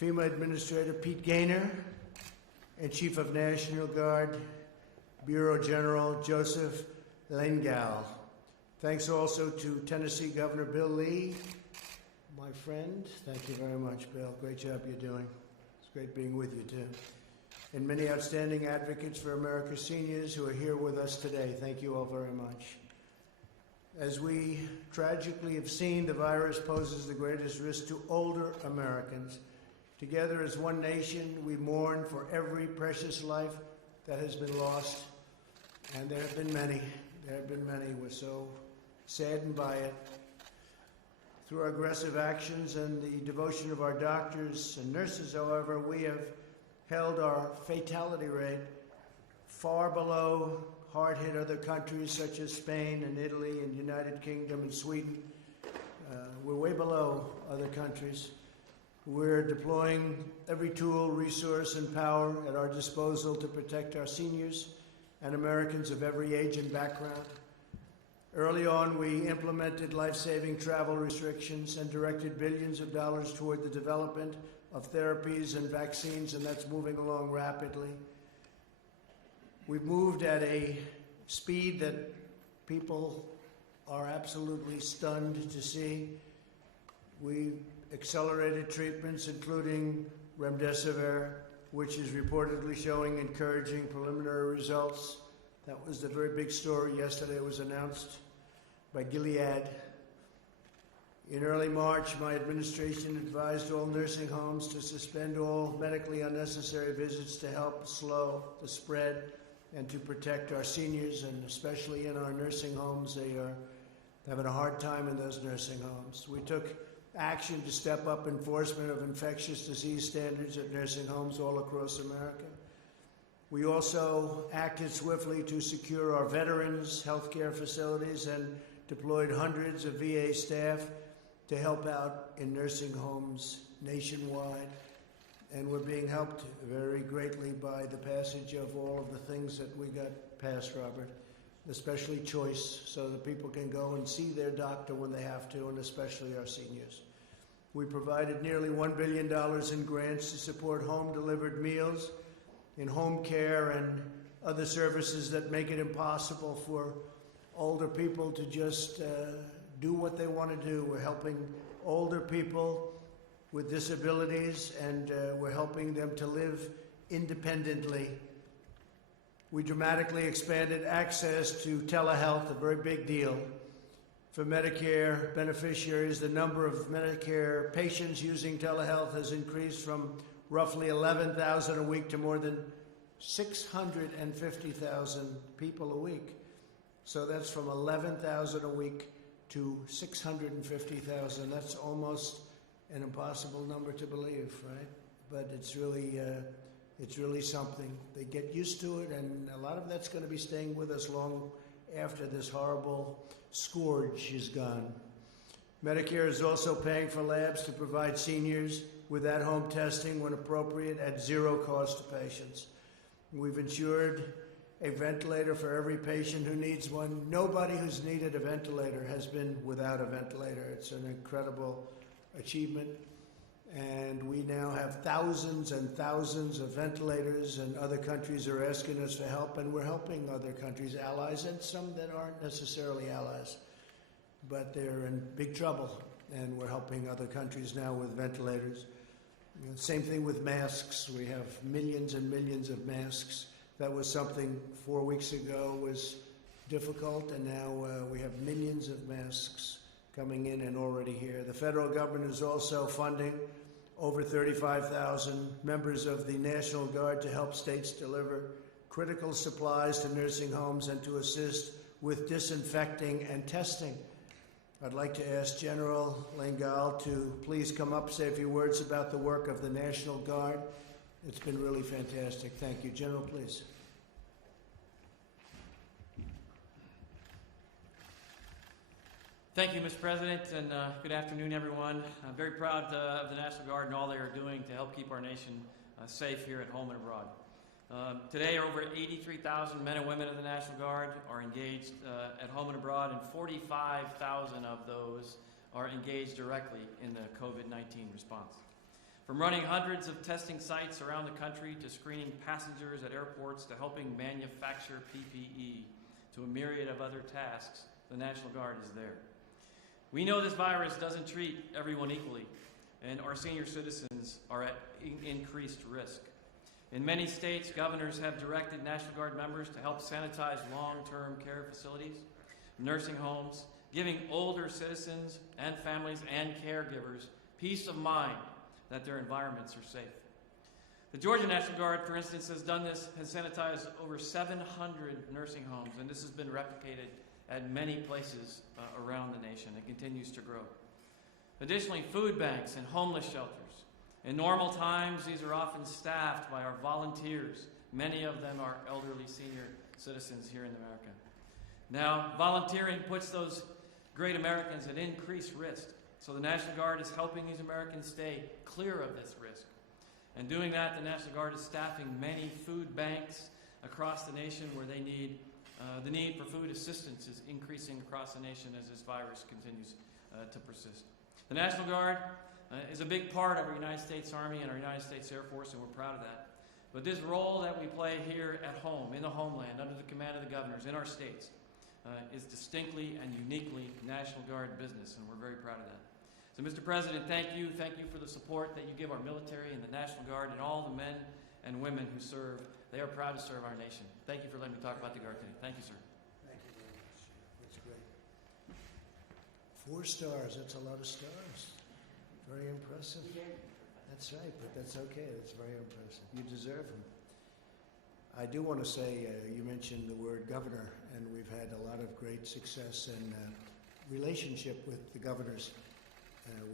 FEMA Administrator Pete Gaynor, and Chief of National Guard Bureau General Joseph Lengal. Thanks also to Tennessee Governor Bill Lee, my friend. Thank you very much, Bill. Great job you're doing. It's great being with you, too. And many outstanding advocates for America's seniors who are here with us today. Thank you all very much. As we tragically have seen, the virus poses the greatest risk to older Americans. Together as one nation, we mourn for every precious life that has been lost. And there have been many. There have been many. We're so saddened by it. Through our aggressive actions and the devotion of our doctors and nurses, however, we have held our fatality rate far below hard-hit other countries such as Spain and Italy and United Kingdom and Sweden. We're way below other countries. We're deploying every tool, resource, and power at our disposal to protect our seniors and Americans of every age and background. Early on, we implemented life-saving travel restrictions and directed billions of dollars toward the development of therapies and vaccines, and that's moving along rapidly. We've moved at a speed that people are absolutely stunned to see. We accelerated treatments, including remdesivir, which is reportedly showing encouraging preliminary results. That was the very big story yesterday. It was announced by Gilead. In early March, my administration advised all nursing homes to suspend all medically unnecessary visits to help slow the spread and to protect our seniors, and especially in our nursing homes. They are having a hard time in those nursing homes. We took action to step up enforcement of infectious disease standards at nursing homes all across America. We also acted swiftly to secure our veterans' health care facilities and deployed hundreds of VA staff to help out in nursing homes nationwide. And we're being helped very greatly by the passage of all of the things that we got passed, Robert, especially choice, so that people can go and see their doctor when they have to, and especially our seniors. We provided nearly $1 billion in grants to support home-delivered meals, in home care, and other services that make it impossible for older people to just do what they want to do. We're helping older people with disabilities, and we're helping them to live independently. We dramatically expanded access to telehealth, a very big deal. For Medicare beneficiaries, the number of Medicare patients using telehealth has increased from roughly 11,000 a week to more than 650,000 people a week. So that's from 11,000 a week to 650,000. That's almost an impossible number to believe, right? But it's really something. They get used to it, and a lot of that's going to be staying with us long after this horrible scourge is gone. Medicare is also paying for labs to provide seniors with at-home testing when appropriate at zero cost to patients. We've ensured a ventilator for every patient who needs one. Nobody who's needed a ventilator has been without a ventilator. It's an incredible achievement. And we now have thousands and thousands of ventilators, and other countries are asking us for help, and we're helping other countries, allies, and some that aren't necessarily allies. But they're in big trouble, and we're helping other countries now with ventilators. Same thing with masks. We have millions and millions of masks. That was something 4 weeks ago was difficult, and now we have millions of masks coming in and already here. The federal government is also funding over 35,000 members of the National Guard to help states deliver critical supplies to nursing homes and to assist with disinfecting and testing. I'd like to ask General Lengal to please come up, say a few words about the work of the National Guard. It's been really fantastic. Thank you. General, please. Thank you, Mr. President, and good afternoon, everyone. I'm very proud of the National Guard and all they are doing to help keep our nation safe here at home and abroad. Today, over 83,000 men and women of the National Guard are engaged at home and abroad, and 45,000 of those are engaged directly in the COVID-19 response. From running hundreds of testing sites around the country to screening passengers at airports to helping manufacture PPE to a myriad of other tasks, the National Guard is there. We know this virus doesn't treat everyone equally, and our senior citizens are at increased risk. In many states, governors have directed National Guard members to help sanitize long-term care facilities, nursing homes, giving older citizens and families and caregivers peace of mind that their environments are safe. The Georgia National Guard, for instance, has sanitized over 700 nursing homes, and this has been replicated at many places around the nation and continues to grow. Additionally, food banks and homeless shelters. In normal times, these are often staffed by our volunteers. Many of them are elderly senior citizens here in America. Now, volunteering puts those great Americans at increased risk. So the National Guard is helping these Americans stay clear of this risk. And doing that, the National Guard is staffing many food banks across the nation where the need for food assistance is increasing across the nation as this virus continues to persist. The National Guard is a big part of our United States Army and our United States Air Force, and we're proud of that. But this role that we play here at home, in the homeland, under the command of the governors, in our states, is distinctly and uniquely National Guard business, and we're very proud of that. So, Mr. President, thank you. Thank you for the support that you give our military and the National Guard and all the men and women who serve. They are proud to serve our nation. Thank you for letting me talk about the Guard today. Thank you, sir. Thank you very much. That's great. 4 stars. That's a lot of stars. Very impressive. That's right, but that's okay. That's very impressive. You deserve them. I do want to say, you mentioned the word governor, and we've had a lot of great success and relationship with the governors.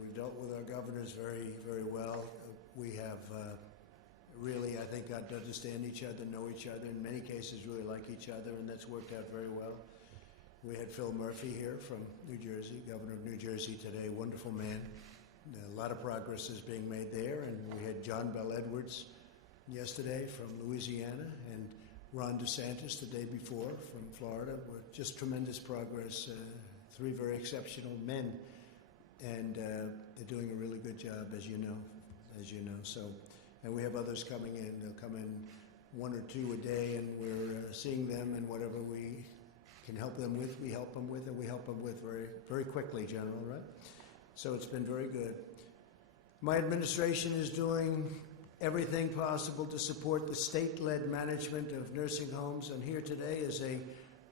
We've dealt with our governors very, very well. We have really, I think, got to understand each other, know each other, in many cases really like each other, and that's worked out very well. We had Phil Murphy here from New Jersey, governor of New Jersey today, wonderful man. A lot of progress is being made there, and we had John Bell Edwards yesterday from Louisiana, and Ron DeSantis the day before from Florida. Just tremendous progress, 3 very exceptional men, and they're doing a really good job, as you know. So, and we have others coming in. They'll come in 1 or 2 a day, and we're seeing them, and whatever we can help them with, we help them with, and we help them with very, very quickly, General, right? So it's been very good. My administration is doing everything possible to support the state-led management of nursing homes, and here today is a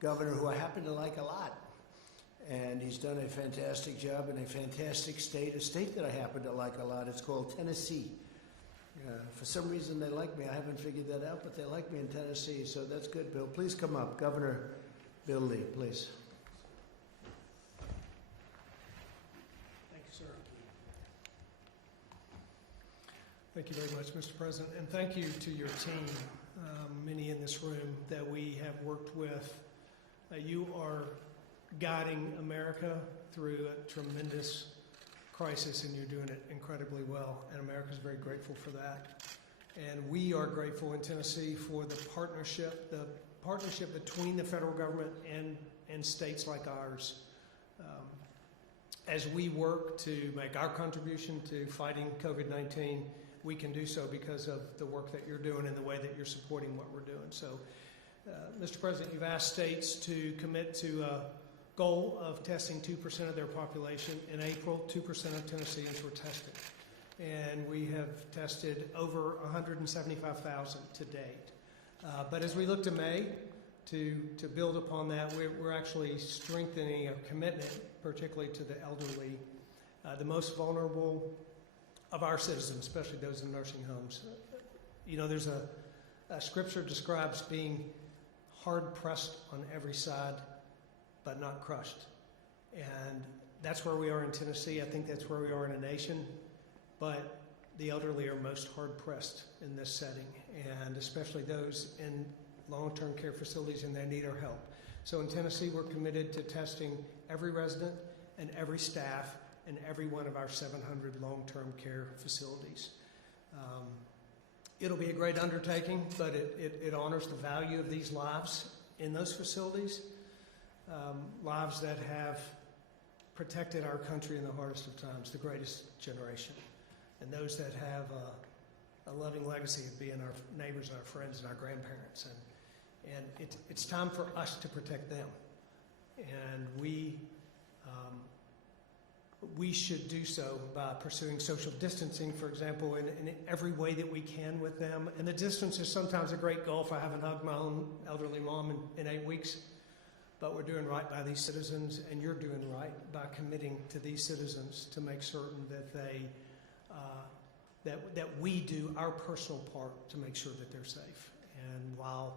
governor who I happen to like a lot. And he's done a fantastic job in a fantastic state, a state that I happen to like a lot. It's called Tennessee. For some reason they like me. I haven't figured that out, but they like me in Tennessee, so that's good, Bill. Please come up. Governor Bill Lee, please. Thank you, sir. Thank you very much, Mr. President, and thank you to your team, many in this room that we have worked with. You are guiding America through a tremendous crisis, and you're doing it incredibly well, and America's very grateful for that. And we are grateful in Tennessee for the partnership between the federal government and states like ours. As we work to make our contribution to fighting COVID-19, we can do so because of the work that you're doing and the way that you're supporting what we're doing. So, Mr. President, you've asked states to commit to a goal of testing 2% of their population. In April, 2% of Tennesseans were tested. And we have tested over 175,000 to date. But as we look to May, to build upon that, we're actually strengthening a commitment, particularly to the elderly, the most vulnerable of our citizens, especially those in nursing homes. You know, there's a scripture describes being hard-pressed on every side, but not crushed. And that's where we are in Tennessee. I think that's where we are in a nation. But the elderly are most hard-pressed in this setting, and especially those in long-term care facilities, and they need our help. So in Tennessee, we're committed to testing every resident and every staff in every one of our 700 long-term care facilities. It'll be a great undertaking, but it honors the value of these lives in those facilities, lives that have protected our country in the hardest of times, the greatest generation. and those that have a loving legacy of being our neighbors, our friends, and our grandparents. And it's time for us to protect them. And we should do so by pursuing social distancing, for example, in every way that we can with them. And the distance is sometimes a great gulf. I haven't hugged my own elderly mom in 8 weeks. But we're doing right by these citizens, and you're doing right by committing to these citizens to make certain that that we do our personal part to make sure that they're safe, and while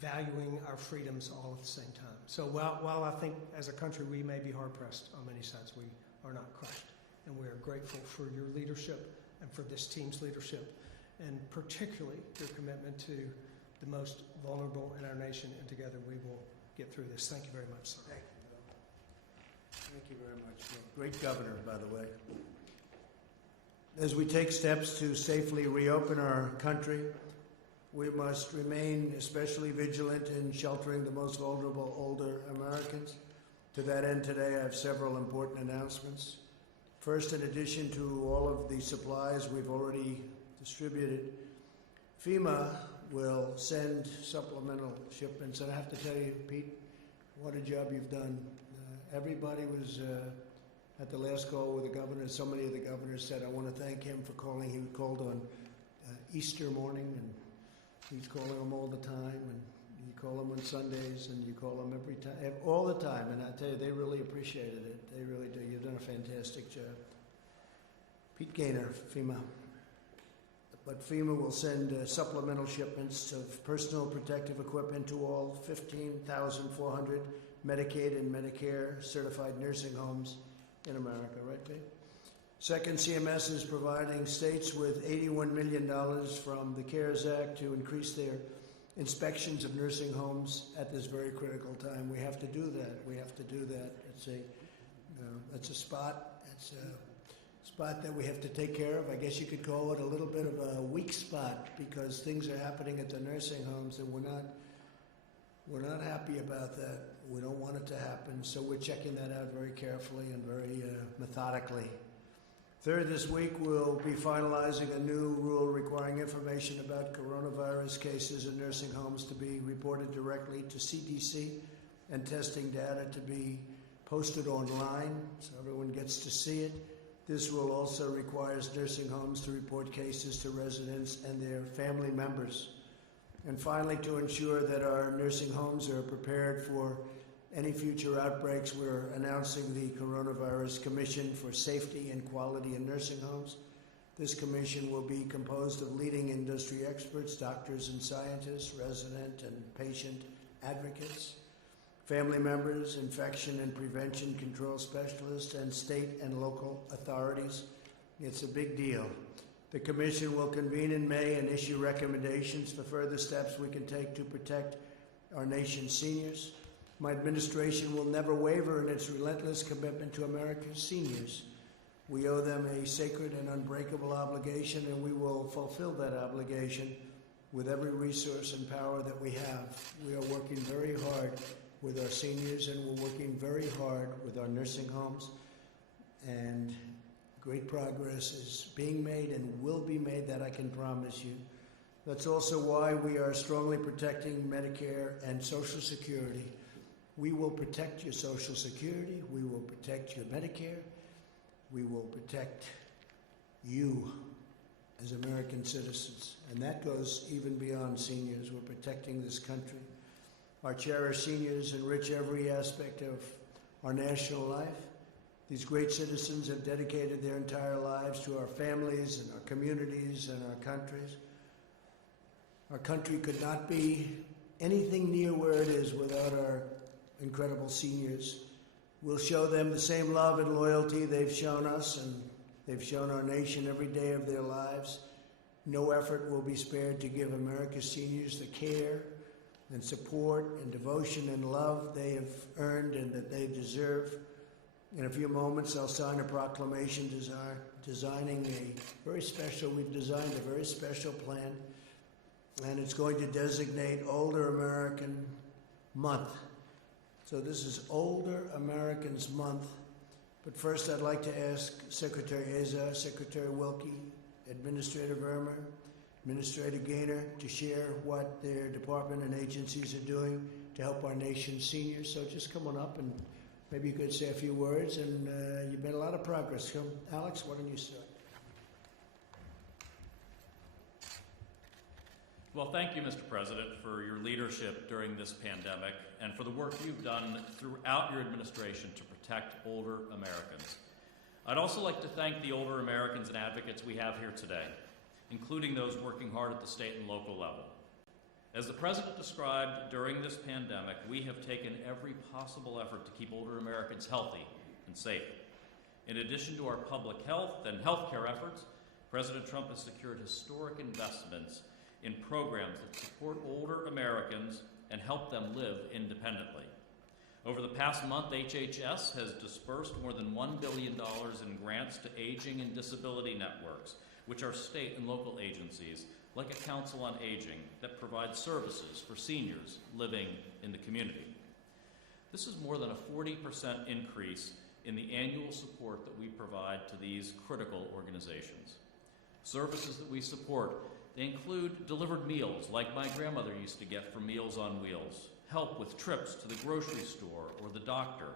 valuing our freedoms all at the same time. So while I think as a country we may be hard-pressed on many sides, we are not crushed. And we are grateful for your leadership and for this team's leadership, and particularly your commitment to the most vulnerable in our nation, and together we will get through this. Thank you very much, sir. Thank you, Bill. Thank you very much, Bill. Great governor, by the way. As we take steps to safely reopen our country, we must remain especially vigilant in sheltering the most vulnerable older Americans. To that end, today I have several important announcements. First, in addition to all of the supplies we've already distributed, FEMA will send supplemental shipments. And I have to tell you, Pete, what a job you've done. Everybody was at the last call with the governor. So many of the governors said, I want to thank him for calling. He called on Easter morning, and he's calling them all the time. And you call them on Sundays, and you call them every time, all the time. And I tell you, they really appreciated it. They really do. You've done a fantastic job. Pete Gaynor, FEMA. But FEMA will send supplemental shipments of personal protective equipment to all 15,400 Medicaid and Medicare certified nursing homes in America, right, Pete? Second, CMS is providing states with $81 million from the CARES Act to increase their inspections of nursing homes at this very critical time. We have to do that. We have to do that. It's a spot. It's a spot that we have to take care of. I guess you could call it a little bit of a weak spot, because things are happening at the nursing homes, and we're not happy about that. We don't want it to happen, so we're checking that out very carefully and very methodically. Third, this week we'll be finalizing a new rule requiring information about coronavirus cases in nursing homes to be reported directly to CDC, and testing data to be posted online so everyone gets to see it. This rule also requires nursing homes to report cases to residents and their family members. And finally, to ensure that our nursing homes are prepared for any future outbreaks, we're announcing the Coronavirus Commission for Safety and Quality in Nursing Homes. This commission will be composed of leading industry experts, doctors and scientists, resident and patient advocates, family members, infection and prevention control specialists, and state and local authorities. It's a big deal. The commission will convene in May and issue recommendations for further steps we can take to protect our nation's seniors. My administration will never waver in its relentless commitment to America's seniors. We owe them a sacred and unbreakable obligation, and we will fulfill that obligation with every resource and power that we have. We are working very hard with our seniors, and we're working very hard with our nursing homes, and great progress is being made and will be made, that I can promise you. That's also why we are strongly protecting Medicare and Social Security. We will protect your Social Security, we will protect your Medicare, we will protect you as American citizens, and that goes even beyond seniors. We're protecting this country. Our cherished seniors enrich every aspect of our national life. These great citizens have dedicated their entire lives to our families and our communities and our countries. Our country could not be anything near where it is without our incredible seniors. We'll show them the same love and loyalty they've shown us, and they've shown our nation every day of their lives. No effort will be spared to give America's seniors the care and support and devotion and love they have earned and that they deserve. In a few moments, I'll sign a proclamation designing a very special, we've designed a very special plan, and it's going to designate Older American Month. So this is Older Americans Month. But first, I'd like to ask Secretary Azar, Secretary Wilkie, Administrator Verma, Administrator Gaynor, to share what their department and agencies are doing to help our nation's seniors. So just come on up and maybe you could say a few words. And you've made a lot of progress. Come, Alex, why don't you start? Well, thank you, Mr. President, for your leadership during this pandemic and for the work you've done throughout your administration to protect older Americans. I'd also like to thank the older Americans and advocates we have here today, including those working hard at the state and local level. As the President described, during this pandemic, we have taken every possible effort to keep older Americans healthy and safe. In addition to our public health and healthcare efforts, President Trump has secured historic investments in programs that support older Americans and help them live independently. Over the past month, HHS has dispersed more than $1 billion in grants to aging and disability networks, which are state and local agencies like a Council on Aging that provide services for seniors living in the community. This is more than a 40% increase in the annual support that we provide to these critical organizations. Services that we support, they include delivered meals like my grandmother used to get from Meals on Wheels, help with trips to the grocery store or the doctor,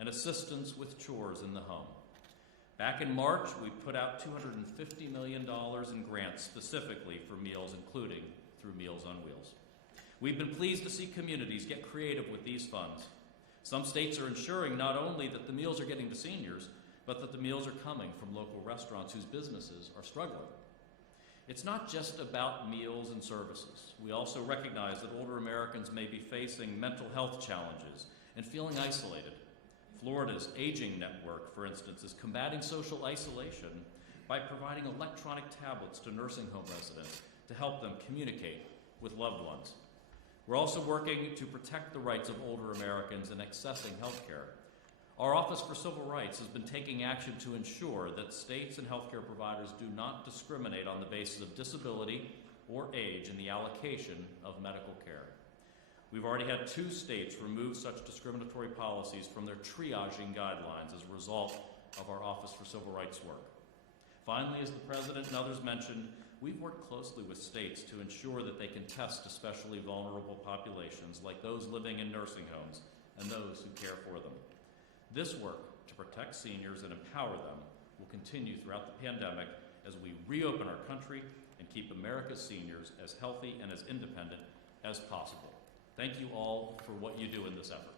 and assistance with chores in the home. Back in March, we put out $250 million in grants specifically for meals, including through Meals on Wheels. We've been pleased to see communities get creative with these funds. Some states are ensuring not only that the meals are getting to seniors, but that the meals are coming from local restaurants whose businesses are struggling. It's not just about meals and services. We also recognize that older Americans may be facing mental health challenges and feeling isolated. Florida's Aging Network, for instance, is combating social isolation by providing electronic tablets to nursing home residents to help them communicate with loved ones. We're also working to protect the rights of older Americans in accessing health care. Our Office for Civil Rights has been taking action to ensure that states and healthcare providers do not discriminate on the basis of disability or age in the allocation of medical care. We've already had 2 states remove such discriminatory policies from their triaging guidelines as a result of our Office for Civil Rights work. Finally, as the President and others mentioned, we've worked closely with states to ensure that they can test especially vulnerable populations like those living in nursing homes and those who care for them. This work to protect seniors and empower them will continue throughout the pandemic as we reopen our country and keep America's seniors as healthy and as independent as possible. Thank you all for what you do in this effort.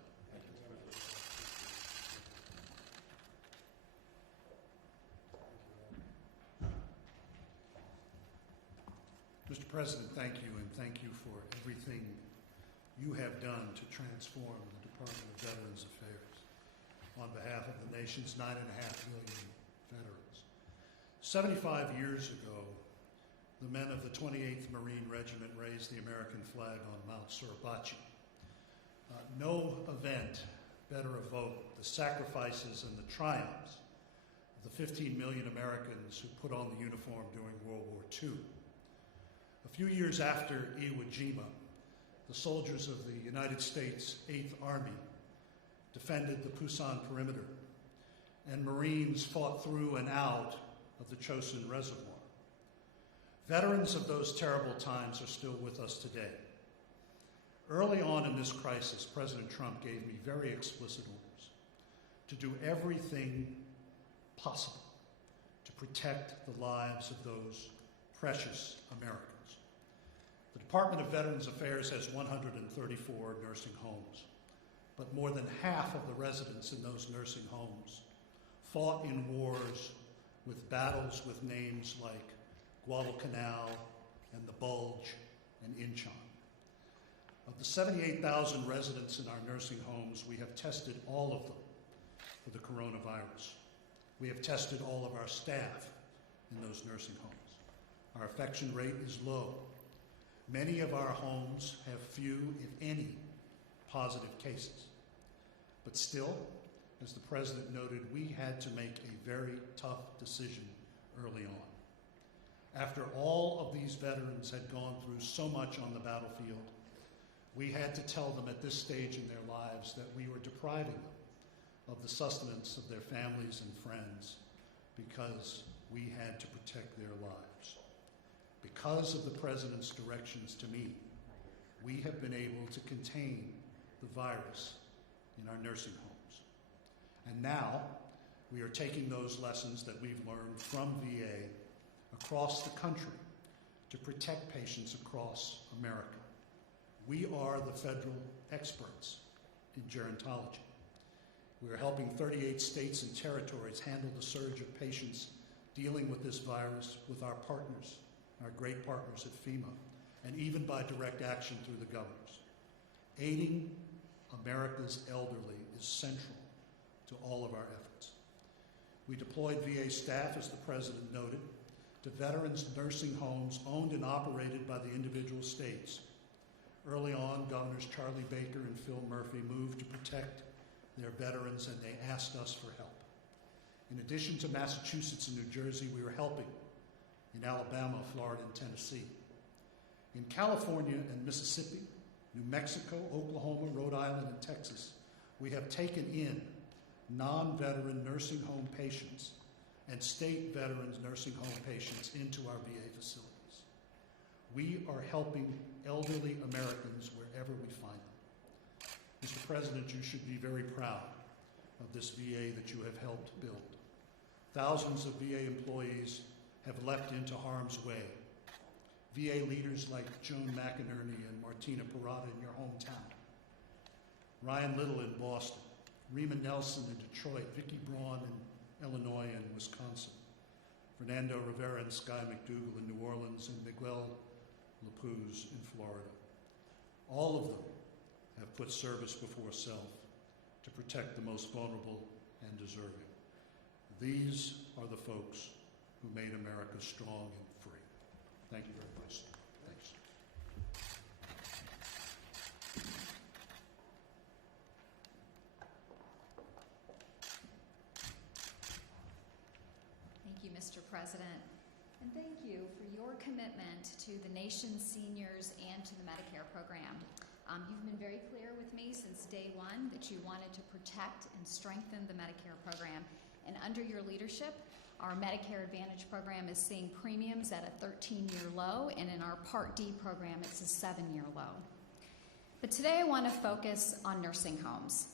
Mr. President, thank you, and thank you for everything you have done to transform the Department of Veterans Affairs on behalf of the nation's 9.5 million veterans. 75 years ago, the men of the 28th Marine Regiment raised the American flag on Mount Suribachi. No event better evoked the sacrifices and the triumphs of the 15 million Americans who put on the uniform during World War II. A few years after Iwo Jima, the soldiers of the United States 8th Army defended the Pusan perimeter, and Marines fought through and out of the Chosin Reservoir. Veterans of those terrible times are still with us today. Early on in this crisis, President Trump gave me very explicit orders to do everything possible to protect the lives of those precious Americans. The Department of Veterans Affairs has 134 nursing homes, but more than half of the residents in those nursing homes fought in wars with battles with names like Guadalcanal and the Bulge and Inchon. Of the 78,000 residents in our nursing homes, we have tested all of them for the coronavirus. We have tested all of our staff in those nursing homes. Our infection rate is low. Many of our homes have few, if any, positive cases. But still, as the President noted, we had to make a very tough decision early on. After all of these veterans had gone through so much on the battlefield, we had to tell them at this stage in their lives that we were depriving them of the sustenance of their families and friends because we had to protect their lives. because of the President's directions to me, we have been able to contain the virus in our nursing homes. And now we are taking those lessons that we've learned from VA across the country to protect patients across America. We are the federal experts in gerontology. We are helping 38 states and territories handle the surge of patients dealing with this virus with our partners, our great partners at FEMA, and even by direct action through the governors. Aiding America's elderly is central to all of our efforts. We deployed VA staff, as the President noted, to veterans' nursing homes owned and operated by the individual states. Early on, Governors Charlie Baker and Phil Murphy moved to protect their veterans, and they asked us for help. In addition to Massachusetts and New Jersey, we were helping in Alabama, Florida, and Tennessee. In California and Mississippi, New Mexico, Oklahoma, Rhode Island, and Texas, we have taken in non-veteran nursing home patients and state veterans nursing home patients into our VA facilities. We are helping elderly Americans wherever we find them. Mr. President, you should be very proud of this VA that you have helped build. Thousands of VA employees have leapt into harm's way. VA leaders like Joan McInerney and Martina Parada in your hometown, Ryan Little in Boston, Rima Nelson in Detroit, Vicki Braun in Illinois and Wisconsin, Fernando Rivera and Sky McDougal in New Orleans, and Miguel Lapuz in Florida. All of them have put service before self to protect the most vulnerable and deserving. These are the folks who made America strong and free. Thank you very much. Thanks. Thank you, Mr. President. And thank you for your commitment to the nation's seniors and to the Medicare program. You've been very clear with me since day one that you wanted to protect and strengthen the Medicare program. And under your leadership, our Medicare Advantage program is seeing premiums at a 13-year low, and in our Part D program, it's a 7-year low. But today I want to focus on nursing homes.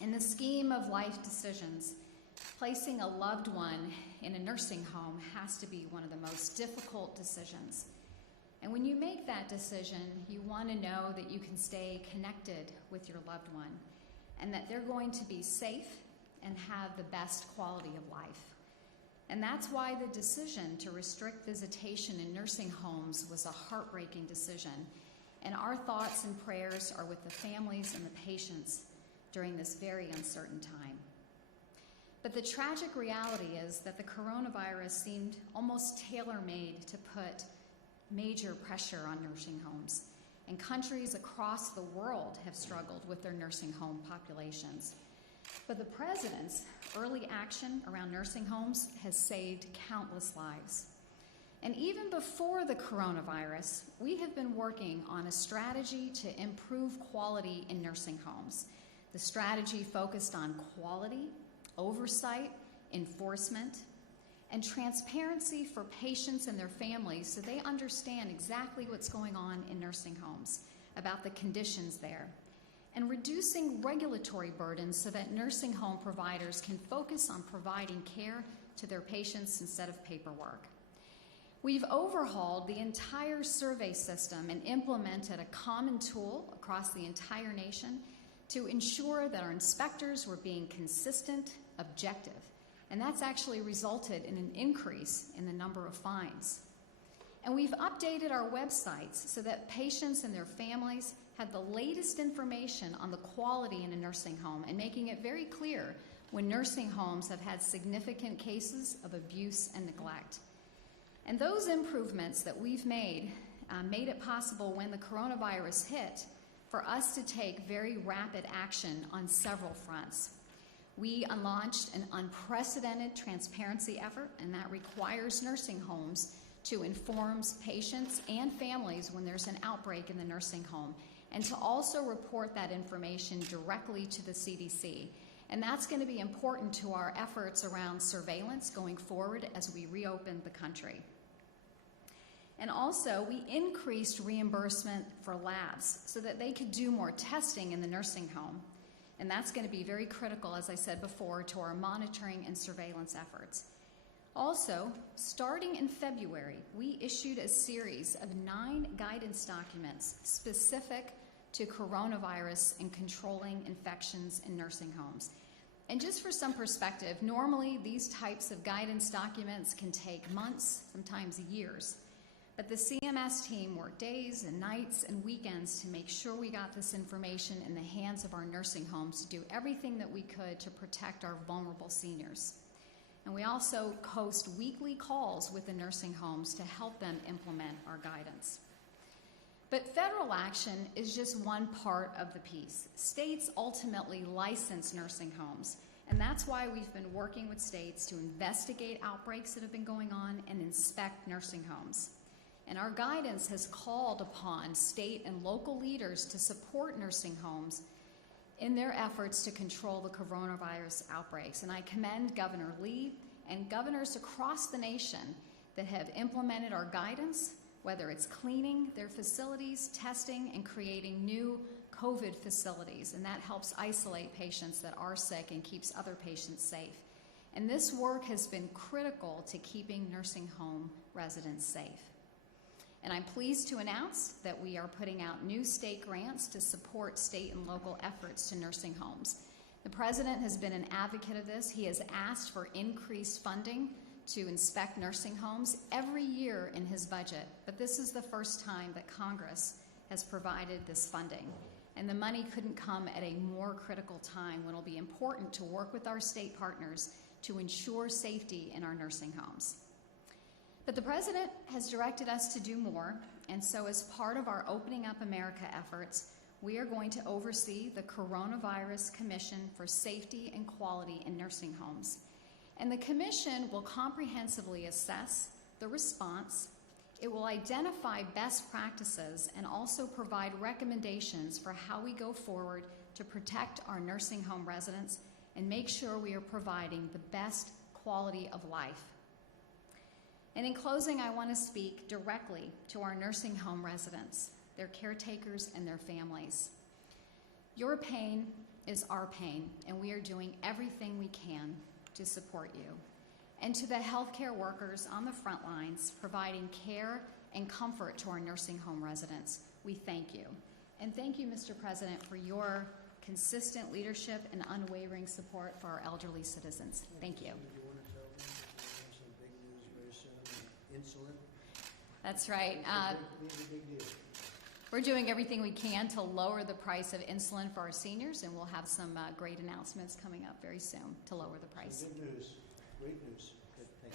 In the scheme of life decisions, placing a loved one in a nursing home has to be one of the most difficult decisions. And when you make that decision, you want to know that you can stay connected with your loved one and that they're going to be safe and have the best quality of life. And that's why the decision to restrict visitation in nursing homes was a heartbreaking decision. And our thoughts and prayers are with the families and the patients during this very uncertain time. But the tragic reality is that the coronavirus seemed almost tailor-made to put major pressure on nursing homes. And countries across the world have struggled with their nursing home populations. But the President's early action around nursing homes has saved countless lives. And even before the coronavirus, we have been working on a strategy to improve quality in nursing homes. The strategy focused on quality, oversight, enforcement, and transparency for patients and their families so they understand exactly what's going on in nursing homes, about the conditions there, and reducing regulatory burdens so that nursing home providers can focus on providing care to their patients instead of paperwork. We've overhauled the entire survey system and implemented a common tool across the entire nation to ensure that our inspectors were being consistent, objective, and that's actually resulted in an increase in the number of fines. And we've updated our websites so that patients and their families have the latest information on the quality in a nursing home and making it very clear when nursing homes have had significant cases of abuse and neglect. And those improvements that we've made it possible when the coronavirus hit for us to take very rapid action on several fronts. We launched an unprecedented transparency effort, and that requires nursing homes to inform patients and families when there's an outbreak in the nursing home, and to also report that information directly to the CDC. And that's going to be important to our efforts around surveillance going forward as we reopen the country. And also, we increased reimbursement for labs so that they could do more testing in the nursing home. And that's going to be very critical, as I said before, to our monitoring and surveillance efforts. Also, starting in February, we issued a series of 9 guidance documents specific to coronavirus and controlling infections in nursing homes. And just for some perspective, normally these types of guidance documents can take months, sometimes years. But the CMS team worked days and nights and weekends to make sure we got this information in the hands of our nursing homes to do everything that we could to protect our vulnerable seniors. And we also host weekly calls with the nursing homes to help them implement our guidance. But federal action is just one part of the piece. States ultimately license nursing homes, and that's why we've been working with states to investigate outbreaks that have been going on and inspect nursing homes. And our guidance has called upon state and local leaders to support nursing homes in their efforts to control the coronavirus outbreaks. And I commend Governor Lee and governors across the nation that have implemented our guidance, whether it's cleaning their facilities, testing, and creating new COVID facilities. And that helps isolate patients that are sick and keeps other patients safe. And this work has been critical to keeping nursing home residents safe. And I'm pleased to announce that we are putting out new state grants to support state and local efforts to nursing homes. The President has been an advocate of this. He has asked for increased funding to inspect nursing homes every year in his budget, but this is the first time that Congress has provided this funding. And the money couldn't come at a more critical time when it'll be important to work with our state partners to ensure safety in our nursing homes. But the President has directed us to do more, and so as part of our Opening Up America efforts, we are going to oversee the Coronavirus Commission for Safety and Quality in Nursing Homes. And the Commission will comprehensively assess the response. It will identify best practices and also provide recommendations for how we go forward to protect our nursing home residents and make sure we are providing the best quality of life. And in closing, I want to speak directly to our nursing home residents, their caretakers, and their families. Your pain is our pain, and we are doing everything we can to support you. And to the healthcare workers on the front lines providing care and comfort to our nursing home residents, we thank you. And thank you, Mr. President, for your consistent leadership and unwavering support for our elderly citizens. Thank you. Insulin. That's right. Big deal. We're doing everything we can to lower the price of insulin for our seniors, and we'll have some great announcements coming up very soon to lower the price. Good news. Great news. Good. Thank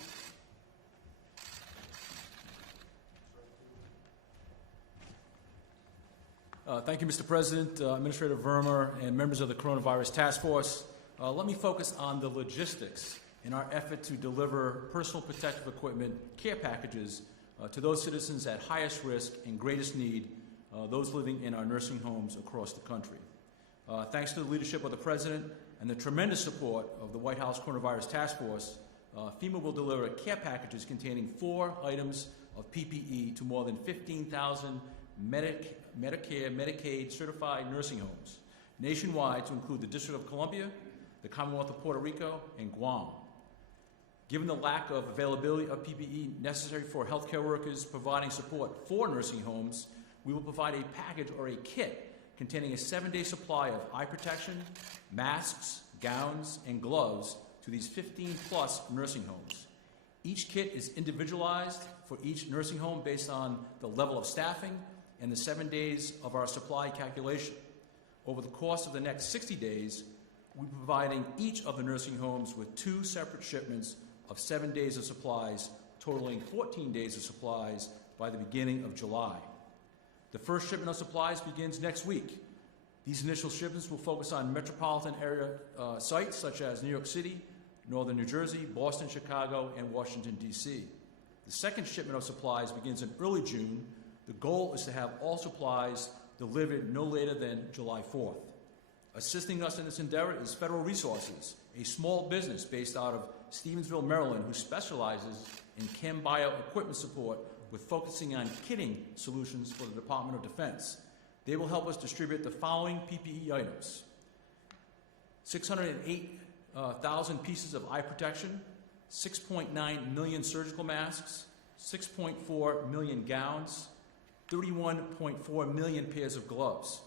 you. Thank you, Mr. President, Administrator Verma, and members of the Coronavirus Task Force. Let me focus on the logistics in our effort to deliver personal protective equipment care packages to those citizens at highest risk and greatest need, those living in our nursing homes across the country. Thanks to the leadership of the President and the tremendous support of the White House Coronavirus Task Force, FEMA will deliver care packages containing 4 items of PPE to more than 15,000 Medicare, Medicaid certified nursing homes nationwide, to include the District of Columbia, the Commonwealth of Puerto Rico, and Guam. Given the lack of availability of PPE necessary for healthcare workers providing support for nursing homes, we will provide a package or a kit containing a 7-day supply of eye protection, masks, gowns, and gloves to these 15-plus nursing homes. Each kit is individualized for each nursing home based on the level of staffing and the 7 days of our supply calculation. Over the course of the next 60 days, we'll be providing each of the nursing homes with 2 separate shipments of 7 days of supplies, totaling 14 days of supplies by the beginning of July. The first shipment of supplies begins next week. These initial shipments will focus on metropolitan area sites such as New York City, Northern New Jersey, Boston, Chicago, and Washington, D.C. The second shipment of supplies begins in early June. The goal is to have all supplies delivered no later than July 4th. Assisting us in this endeavor is Federal Resources, a small business based out of Stevensville, Maryland, who specializes in chem bio equipment support with focusing on kitting solutions for the Department of Defense. They will help us distribute the following PPE items: 608,000 pieces of eye protection, 6.9 million surgical masks, 6.4 million gowns, 31.4 million pairs of gloves.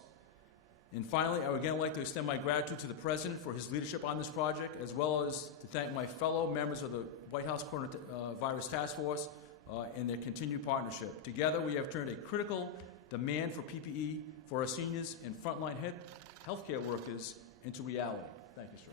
And finally, I would again like to extend my gratitude to the President for his leadership on this project, as well as to thank my fellow members of the White House Coronavirus Task Force and their continued partnership. Together, we have turned a critical demand for PPE for our seniors and frontline healthcare workers into reality. Thank you, sir.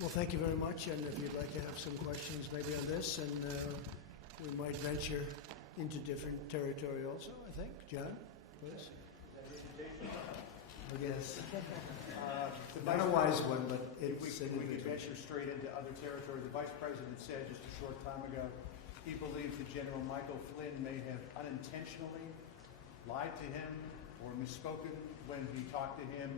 Well, thank you very much, and if you'd like to have some questions maybe on this, and we might venture into different territory also, I think. John, please. Yes. Not a wise one, but it's we could venture straight into other territory. The Vice President said just a short time ago he believes that General Michael Flynn may have unintentionally lied to him or misspoken when he talked to him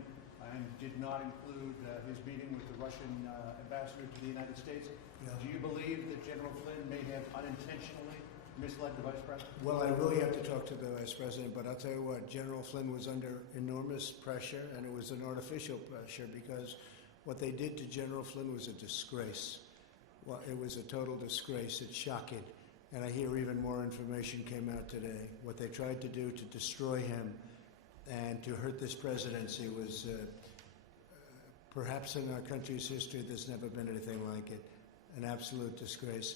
and did not include his meeting with the Russian ambassador to the United States. Yeah. Do you believe that General Flynn may have unintentionally misled the Vice President? Well, I really have to talk to the Vice President, but I'll tell you what, General Flynn was under enormous pressure, and it was an artificial pressure, because what they did to General Flynn was a disgrace. Well, it was a total disgrace. It's shocking. And I hear even more information came out today. What they tried to do to destroy him and to hurt this presidency was perhaps in our country's history, there's never been anything like it. An absolute disgrace.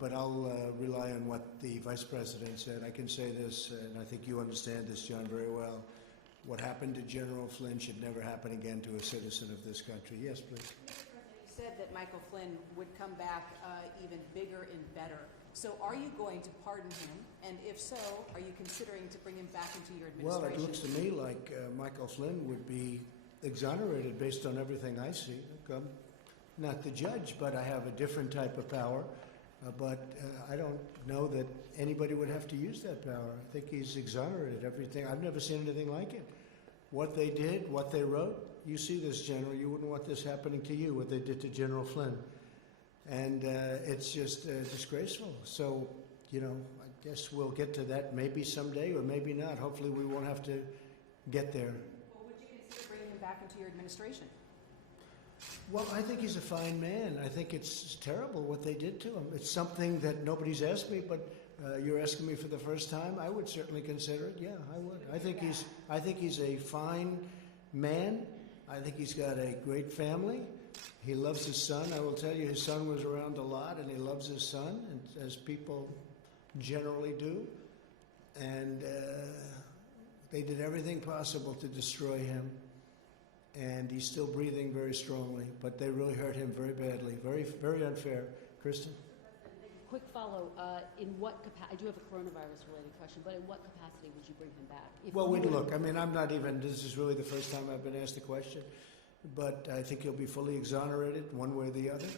But I'll rely on what the Vice President said. I can say this, and I think you understand this, John, very well. What happened to General Flynn should never happen again to a citizen of this country. Yes, please. Mr. President, you said that Michael Flynn would come back even bigger and better. So are you going to pardon him? And if so, are you considering to bring him back into your administration? Well, it looks to me like Michael Flynn would be exonerated based on everything I see. Look, I'm not the judge, but I have a different type of power. But I don't know that anybody would have to use that power. I think he's exonerated everything. I've never seen anything like it. What they did, what they wrote, you see this, General. You wouldn't want this happening to you, what they did to General Flynn. And it's just disgraceful. So, you know, I guess we'll get to that maybe someday or maybe not. Hopefully we won't have to get there. Well, would you consider bringing him back into your administration? Well, I think he's a fine man. I think it's terrible what they did to him. It's something that nobody's asked me, but you're asking me for the first time. I would certainly consider it. Yeah, I would. I think he's a fine man. I think he's got a great family. He loves his son. I will tell you, his son was around a lot, and he loves his son, and as people generally do. And they did everything possible to destroy him. And he's still breathing very strongly, but they really hurt him very badly. Very, very unfair. Kristen? Quick follow. In what capacity? I do have a coronavirus-related question, but in what capacity would you bring him back? Well, we'd look. I mean, I'm not even. This is really the first time I've been asked the question, but I think he'll be fully exonerated one way or the other,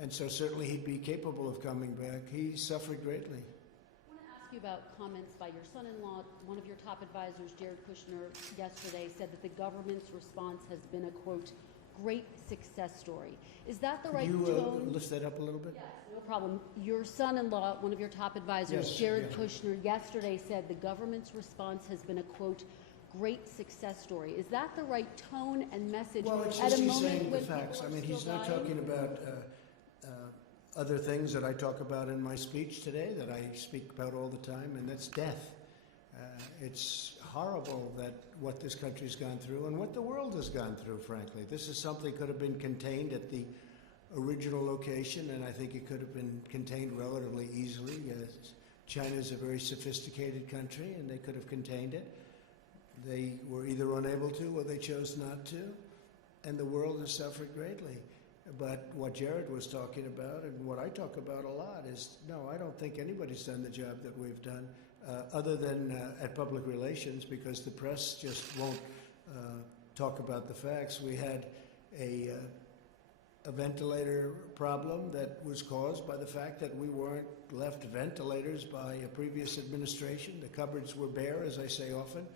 and so certainly he'd be capable of coming back. He suffered greatly. I want to ask you about comments by your son-in-law. One of your top advisors, Jared Kushner, yesterday said that the government's response has been a, quote, great success story. Is that the Could right you tone? lift that up a little bit? Yes, no problem. Your son-in-law, one of your top advisors, Yes, Jared yeah. Kushner, yesterday said the government's response has been a, quote, great success story. Is that the right tone and message Well, it's at just a he's moment saying the when facts. I people are mean, he's still not dying? talking about other things that I talk about in my speech today, that I speak about all the time, and that's death. It's horrible that what this country's gone through and what the world has gone through, frankly. This is something that could have been contained at the original location, and I think it could have been contained relatively easily. China's a very sophisticated country, and they could have contained it. They were either unable to or they chose not to, and the world has suffered greatly. But what Jared was talking about, and what I talk about a lot, is no, I don't think anybody's done the job that we've done, other than at public relations, because the press just won't talk about the facts. We had a ventilator problem that was caused by the fact that we weren't left ventilators by a previous administration. The cupboards were bare, as I say often.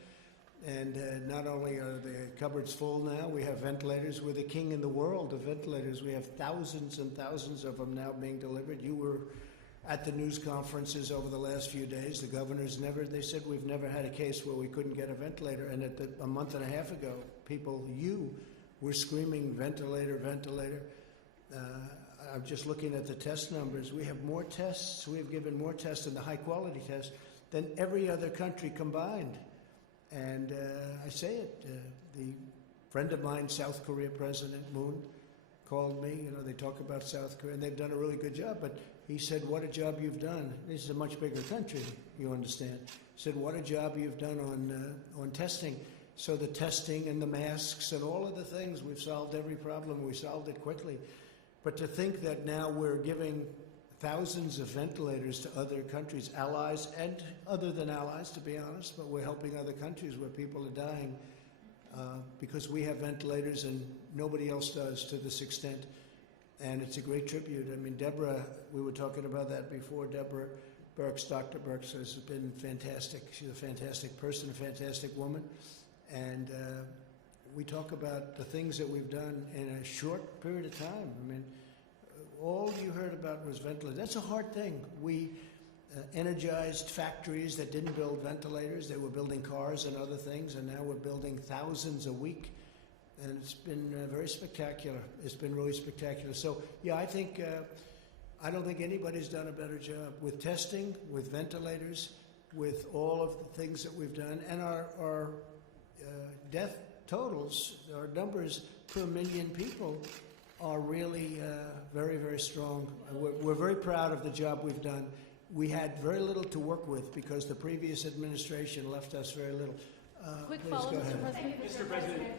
And not only are the cupboards full now, we have ventilators. We're the king in the world of ventilators. We have thousands and thousands of them now being delivered. You were at the news conferences over the last few days. The governors they said we've never had a case where we couldn't get a ventilator. And a month and a half ago, you were screaming, ventilator, ventilator. I'm just looking at the test numbers. We have more tests. We have given more tests, and the high-quality tests, than every other country combined. And I say it, the friend of mine, South Korea President Moon, called me. You know, they talk about South Korea, and they've done a really good job. But he said, what a job you've done. This is a much bigger country, you understand. He said, what a job you've done on testing. So the testing and the masks and all of the things, we've solved every problem. We solved it quickly. But to think that now we're giving thousands of ventilators to other countries, allies, and other than allies, to be honest, but we're helping other countries where people are dying because we have ventilators and nobody else does to this extent. And it's a great tribute. I mean, Deborah, we were talking about that before. Deborah Birx, Dr. Birx, has been fantastic. She's a fantastic person, a fantastic woman. And we talk about the things that we've done in a short period of time. I mean, all you heard about was ventilators. That's a hard thing. We energized factories that didn't build ventilators. They were building cars and other things, and now we're building thousands a week. And it's been very spectacular. It's been really spectacular. So, yeah, I think I don't think anybody's done a better job with testing, with ventilators, with all of the things that we've done. And our death totals, our numbers per million people are really very, very strong. We're very proud of the job we've done. We had very little to work with because the previous administration left us very little. Quick Please follow, go Mr. ahead. President. Mr. President.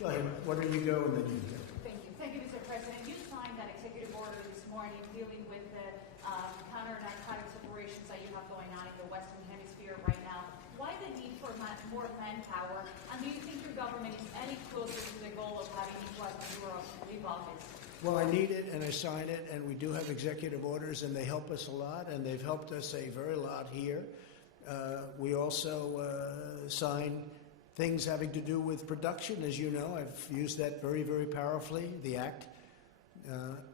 Go ahead. Why don't you go and then you go. Thank you. Thank you, Mr. President. You signed that executive order this morning dealing with the counter-narcotics operations that you have going on in the Western Hemisphere right now. Why the need for more manpower? And do you think your government is any closer to the goal of having Nicolas Maduro leave office? Well, I need it and I sign it, and we do have executive orders, and they help us a lot, and they've helped us a very lot here. We also sign things having to do with production, as you know. I've used that very, very powerfully, the Act.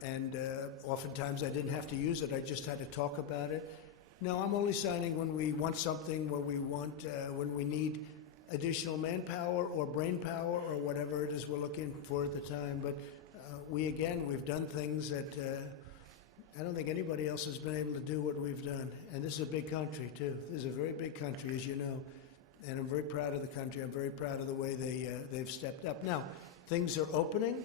And oftentimes I didn't have to use it. I just had to talk about it. No, I'm only signing when we want something, when we need additional manpower or brain power or whatever it is we're looking for at the time. But we've done things that I don't think anybody else has been able to do what we've done. And this is a big country, too. This is a very big country, as you know. And I'm very proud of the country. I'm very proud of the way they've stepped up. Now, things are opening.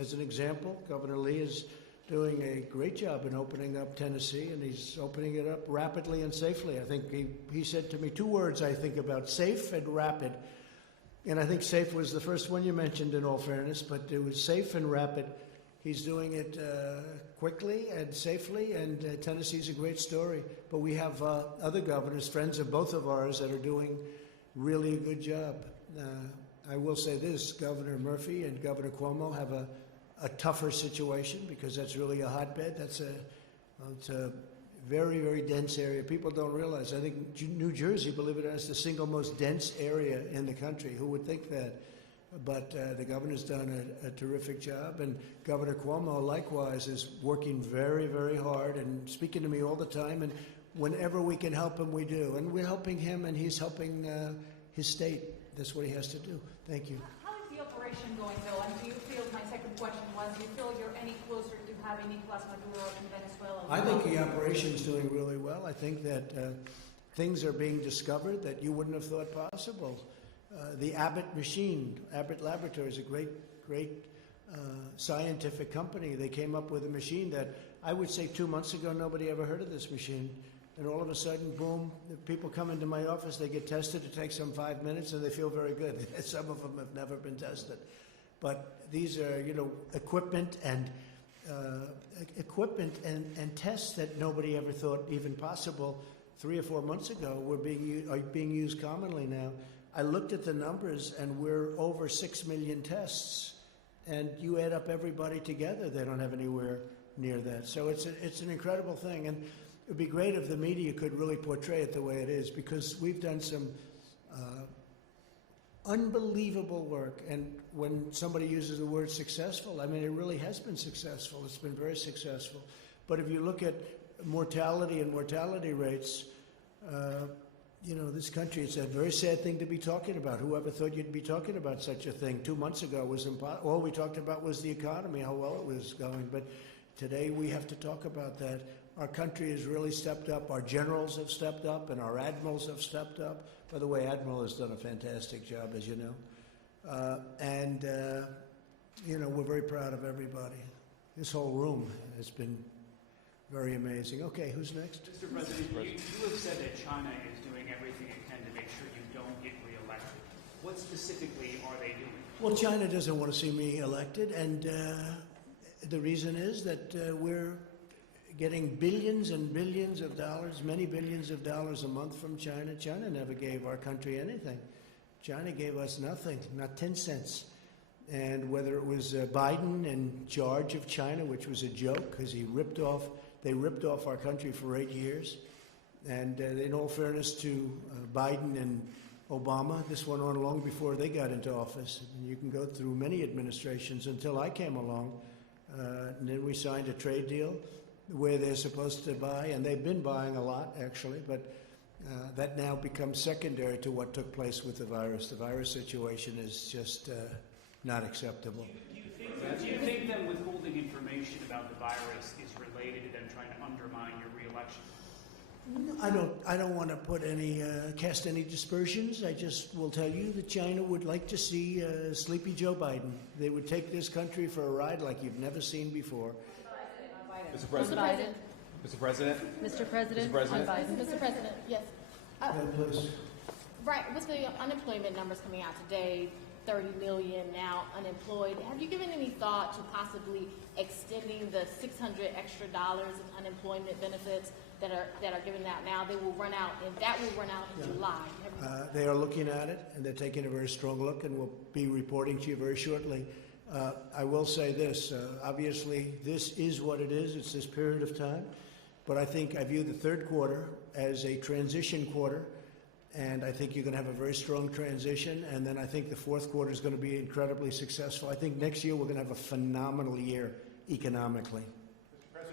As an example, Governor Lee is doing a great job in opening up Tennessee, and he's opening it up rapidly and safely. I think he said to me 2 words, I think, about safe and rapid. And I think safe was the first one you mentioned, in all fairness, but it was safe and rapid. He's doing it quickly and safely, and Tennessee's a great story. But we have other governors, friends of both of ours, that are doing really a good job. I will say this, Governor Murphy and Governor Cuomo have a tougher situation because that's really a hotbed. It's a very, very dense area. People don't realize. I think New Jersey, believe it or not, is the single most dense area in the country. Who would think that? But the governor's done a terrific job, and Governor Cuomo likewise is working very, very hard and speaking to me all the time. And whenever we can help him, we do. And we're helping him, and he's helping his state. That's what he has to do. Thank you. How is the operation going, though? And do you feel, my second question was, do you feel you're any closer to having Nicolas Maduro in Venezuela? I think the operation's doing really well. I think that things are being discovered that you wouldn't have thought possible. The Abbott machine, Abbott Laboratories, a great scientific company. They came up with a machine that I would say 2 months ago nobody ever heard of this machine. And all of a sudden, boom, the people come into my office, they get tested. It takes them 5 minutes, and they feel very good. Some of them have never been tested. But these are, equipment and tests that nobody ever thought even possible 3 or 4 months ago are being used commonly now. I looked at the numbers, and we're over 6 million tests. And you add up everybody together, they don't have anywhere near that. So it's an incredible thing. And it would be great if the media could really portray it the way it is, because we've done some unbelievable work. And when somebody uses the word successful, I mean, it really has been successful. It's been very successful. But if you look at mortality and mortality rates, this country, it's a very sad thing to be talking about. Whoever thought you'd be talking about such a thing 2 months ago was impossible. All we talked about was the economy, how well it was going. But today we have to talk about that. Our country has really stepped up. Our generals have stepped up, and our admirals have stepped up. By the way, Admiral has done a fantastic job, as you know. We're very proud of everybody. This whole room has been very amazing. Okay, who's next? Mr. President, you have said that China is doing everything it can to make sure you don't get reelected. What specifically are they doing? Well, China doesn't want to see me elected, and the reason is that we're getting billions and billions of dollars, many billions of dollars a month from China. China never gave our country anything. China gave us nothing, not 10 cents. And whether it was Biden in charge of China, which was a joke because they ripped off our country for 8 years. And in all fairness to Biden and Obama, this went on long before they got into office. And you can go through many administrations until I came along. And then we signed a trade deal where they're supposed to buy, and they've been buying a lot, actually, but that now becomes secondary to what took place with the virus. The virus situation is just not acceptable. Do you think that withholding information about the virus is related to them trying to undermine your reelection? I don't want to cast any dispersions. I just will tell you that China would like to see sleepy Joe Biden. They would take this country for a ride like you've never seen before. Mr. President. Mr. President. Mr. President. Mr. President. Mr. President, yes. Please. Right, with the unemployment numbers coming out today, 30 million now unemployed, have you given any thought to possibly extending the $600 extra in unemployment benefits that are given out now? They will run out, and that will run out in July. They are looking at it, and they're taking a very strong look, and we'll be reporting to you very shortly. I will say this, obviously this is what it is, it's this period of time, but I think I view the third quarter as a transition quarter, and I think you're going to have a very strong transition, and then I think the fourth quarter is going to be incredibly successful. I think next year we're going to have a phenomenal year economically.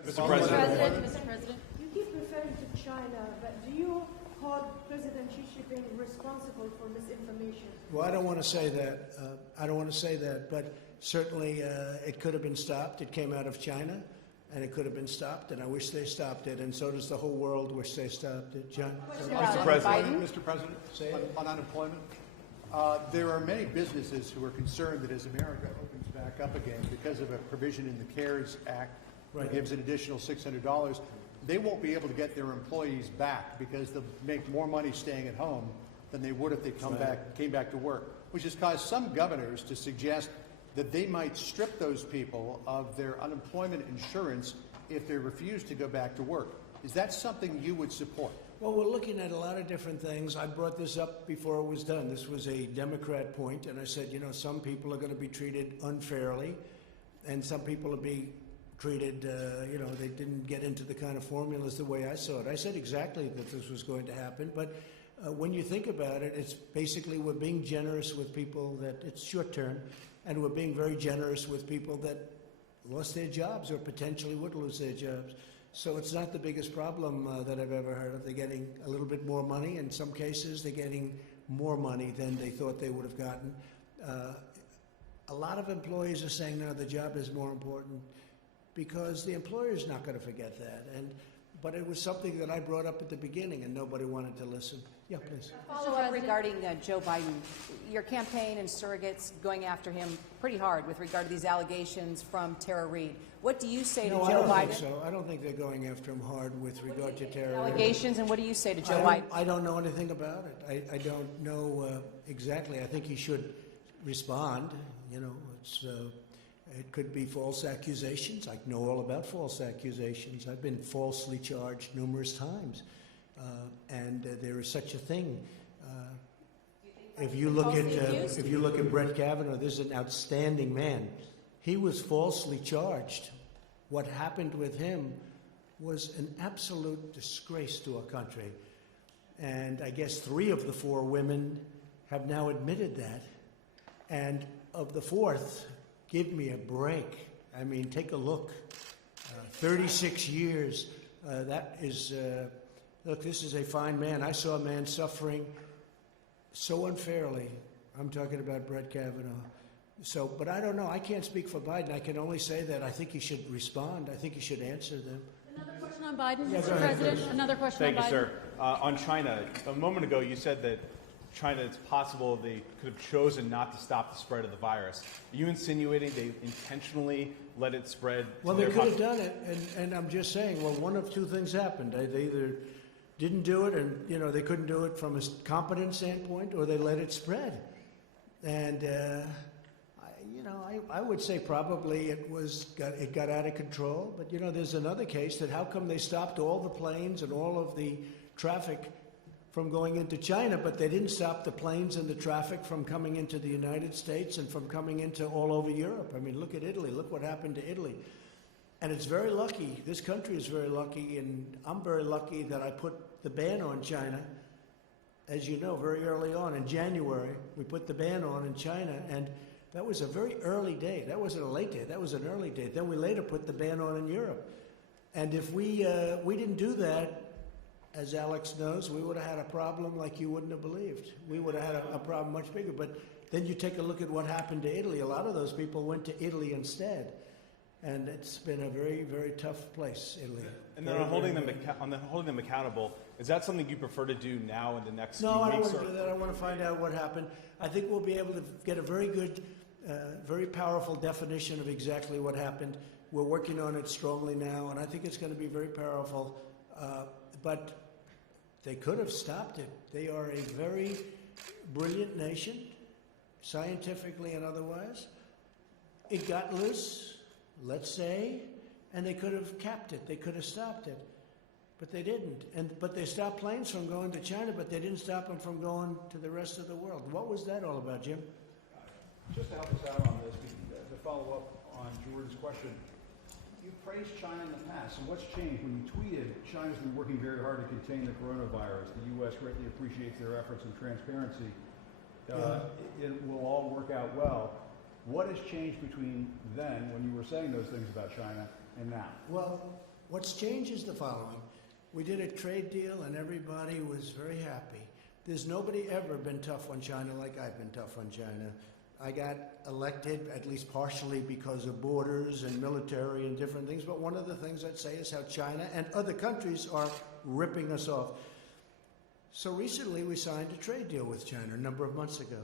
Mr. President. Mr. President. You keep referring to China, but do you hold President Xi Jinping responsible for misinformation? Well, I don't want to say that. But certainly it could have been stopped. It came out of China, and it could have been stopped, and I wish they stopped it, and so does the whole world wish they stopped it. John? Mr. President. Mr. President, on unemployment, there are many businesses who are concerned that as America opens back up again, because of a provision in the CARES Act that gives an additional $600, they won't be able to get their employees back because they'll make more money staying at home than they would if they came back to work, which has caused some governors to suggest that they might strip those people of their unemployment insurance if they refuse to go back to work. Is that something you would support? Well, we're looking at a lot of different things. I brought this up before it was done. This was a Democrat point, and I said, some people are going to be treated unfairly, and some people will be treated, they didn't get into the kind of formulas the way I saw it. I said exactly that this was going to happen, but when you think about it, it's basically we're being generous with people that it's short term, and we're being very generous with people that lost their jobs or potentially would lose their jobs. So it's not the biggest problem that I've ever heard of. They're getting a little bit more money. In some cases, they're getting more money than they thought they would have gotten. A lot of employees are saying now the job is more important because the employer is not going to forget that. But it was something that I brought up at the beginning, and nobody wanted to listen. Yeah, please. Follow-up regarding Joe Biden. Your campaign and surrogates going after him pretty hard with regard to these allegations from Tara Reid. What do you say to Joe Biden? No, I don't think so. I don't think they're going after him hard with regard to Tara Reid. Allegations, and what do you say to Joe Biden? I don't know anything about it. I don't know exactly. I think he should respond. You know, it could be false accusations. I know all about false accusations. I've been falsely charged numerous times, and there is such a thing. If you look at Brett Kavanaugh, this is an outstanding man. He was falsely charged. What happened with him was an absolute disgrace to our country, and I guess 3 of the 4 women have now admitted that, and of the 4th. Give me a break. I mean, take a look. 36 years. That is, look, this is a fine man. I saw a man suffering so unfairly. I'm talking about Brett Kavanaugh. So, but I don't know. I can't speak for Biden. I can only say that I think he should respond. I think he should answer them. Another question on Biden, Yeah, Mr. President. Another question on Biden. Thank you, sir. On China, a moment ago you said that China, it's possible they could have chosen not to stop the spread of the virus. Are you insinuating they intentionally let it spread? Well, they could have done it, and I'm just saying, well, one of 2 things happened. They either didn't do it, and, you know, they couldn't do it from a competence standpoint, or they let it spread. And, I would say probably it got out of control. But, you know, there's another case that how come they stopped all the planes and all of the traffic from going into China, but they didn't stop the planes and the traffic from coming into the United States and from coming into all over Europe. I mean, look at Italy. Look what happened to Italy. And it's very lucky. This country is very lucky, and I'm very lucky that I put the ban on China. As you know, very early on in January, we put the ban on in China, and that was a very early date. That wasn't a late date. That was an early date. Then we later put the ban on in Europe. And if we didn't do that, as Alex knows, we would have had a problem like you wouldn't have believed. We would have had a problem much bigger. But then you take a look at what happened to Italy. A lot of those people went to Italy instead. And it's been a very, very tough place, Italy. And then on holding them accountable, is that something you prefer to do now in the next few weeks? No, I don't want to do that. I want to find out what happened. I think we'll be able to get a very good, very powerful definition of exactly what happened. We're working on it strongly now, and I think it's going to be very powerful. But they could have stopped it. They are a very brilliant nation, scientifically and otherwise. It got loose, let's say, and they could have capped it. They could have stopped it, but they didn't. But they stopped planes from going to China, but they didn't stop them from going to the rest of the world. What was that all about, Jim? Just to help us out on this, to follow up on Jordan's question, you praised China in the past, and what's changed? When you tweeted, China's been working very hard to contain the coronavirus. The U.S. greatly appreciates their efforts and transparency. It will all work out well. What has changed between then, when you were saying those things about China, and now? Well, what's changed is the following. We did a trade deal, and everybody was very happy. There's nobody ever been tough on China like I've been tough on China. I got elected, at least partially, because of borders and military and different things. But one of the things I'd say is how China and other countries are ripping us off. So recently we signed a trade deal with China a number of months ago.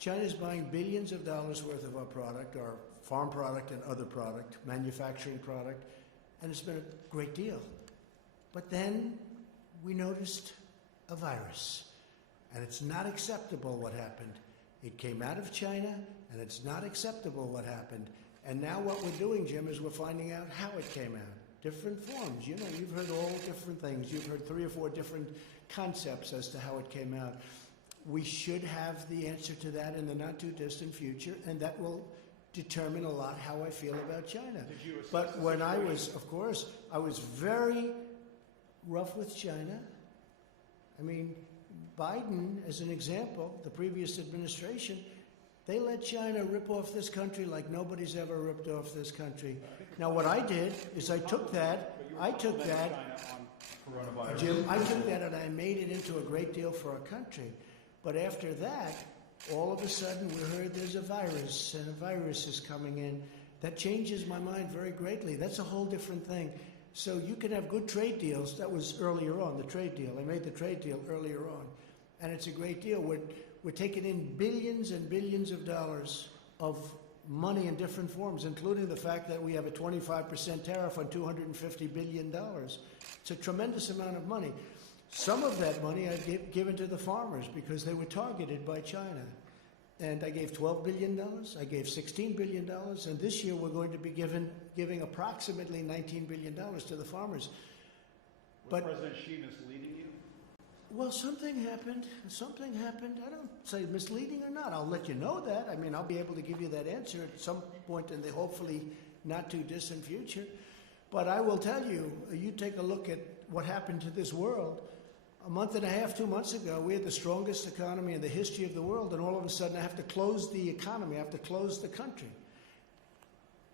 China's buying billions of dollars worth of our product, our farm product and other product, manufacturing product, and it's been a great deal. But then we noticed a virus, and it's not acceptable what happened. It came out of China, and it's not acceptable what happened. And now what we're doing, Jim, is we're finding out how it came out. Different forms. You know, you've heard all different things. You've heard 3 or 4 different concepts as to how it came out. We should have the answer to that in the not-too-distant future, and that will determine a lot how I feel about China. But when I was, of course, I was very rough with China. I mean, Biden, as an example, the previous administration, they let China rip off this country like nobody's ever ripped off this country. Now, what I did is I took that, Jim, I took that and I made it into a great deal for our country. But after that, all of a sudden we heard there's a virus and a virus is coming in. That changes my mind very greatly. That's a whole different thing. So you can have good trade deals. That was earlier on, the trade deal. I made the trade deal earlier on. And it's a great deal. We're taking in billions and billions of dollars of money in different forms, including the fact that we have a 25% tariff on $250 billion. It's a tremendous amount of money. Some of that money I've given to the farmers because they were targeted by China. And I gave $12 billion, I gave $16 billion, and this year we're going to be giving approximately $19 billion to the farmers. Was President Xi misleading you? Well, something happened. I don't say misleading or not. I'll let you know that. I mean, I'll be able to give you that answer at some point in the hopefully not too distant future. But I will tell you, you take a look at what happened to this world. A month and a half, 2 months ago, we had the strongest economy in the history of the world, and all of a sudden I have to close the economy, I have to close the country.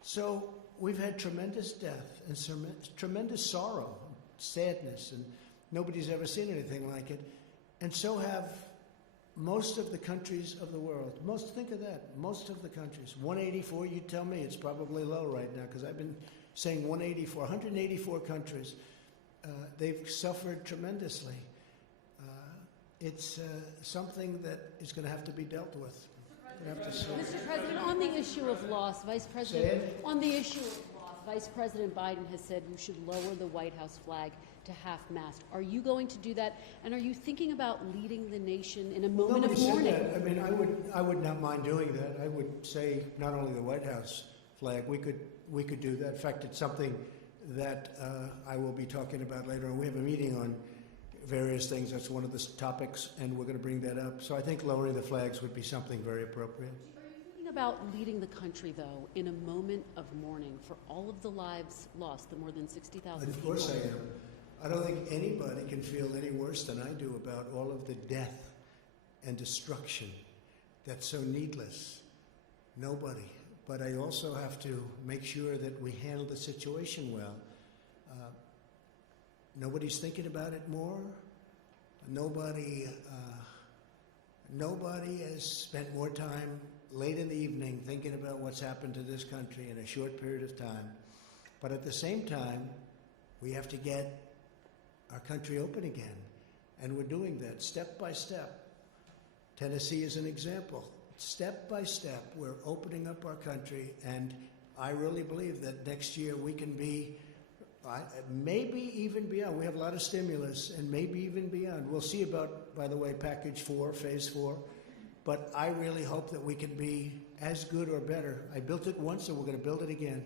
So we've had tremendous death and tremendous sorrow, sadness, and nobody's ever seen anything like it. And so have most of the countries of the world. Think of that, most of the countries. 184, you tell me, it's probably low right now, because I've been saying 184 countries. They've suffered tremendously. It's something that is going to have to be dealt with. Mr. President, on the issue of loss, Vice President, on the issue of loss, Vice President Biden has said you should lower the White House flag to half-mast. Are you going to do that? And are you thinking about leading the nation in a moment of mourning? Said that. I mean, I would not mind doing that. I would say not only the White House flag, we could do that. In fact, it's something that I will be talking about later on. We have a meeting on various things. That's one of the topics, and we're going to bring that up. So I think lowering the flags would be something very appropriate. Are you thinking about leading the country, though, in a moment of mourning for all of the lives lost, the more than 60,000 people? Of course I am. I don't think anybody can feel any worse than I do about all of the death and destruction that's so needless. Nobody. But I also have to make sure that we handle the situation well. Nobody's thinking about it more. Nobody has spent more time late in the evening thinking about what's happened to this country in a short period of time. But at the same time, we have to get our country open again. And we're doing that step by step. Tennessee is an example. Step by step, we're opening up our country, and I really believe that next year we can be, maybe even beyond. We have a lot of stimulus, and maybe even beyond. We'll see about, by the way, Package 4, Phase 4, but I really hope that we can be as good or better. I built it once, and we're going to build it again.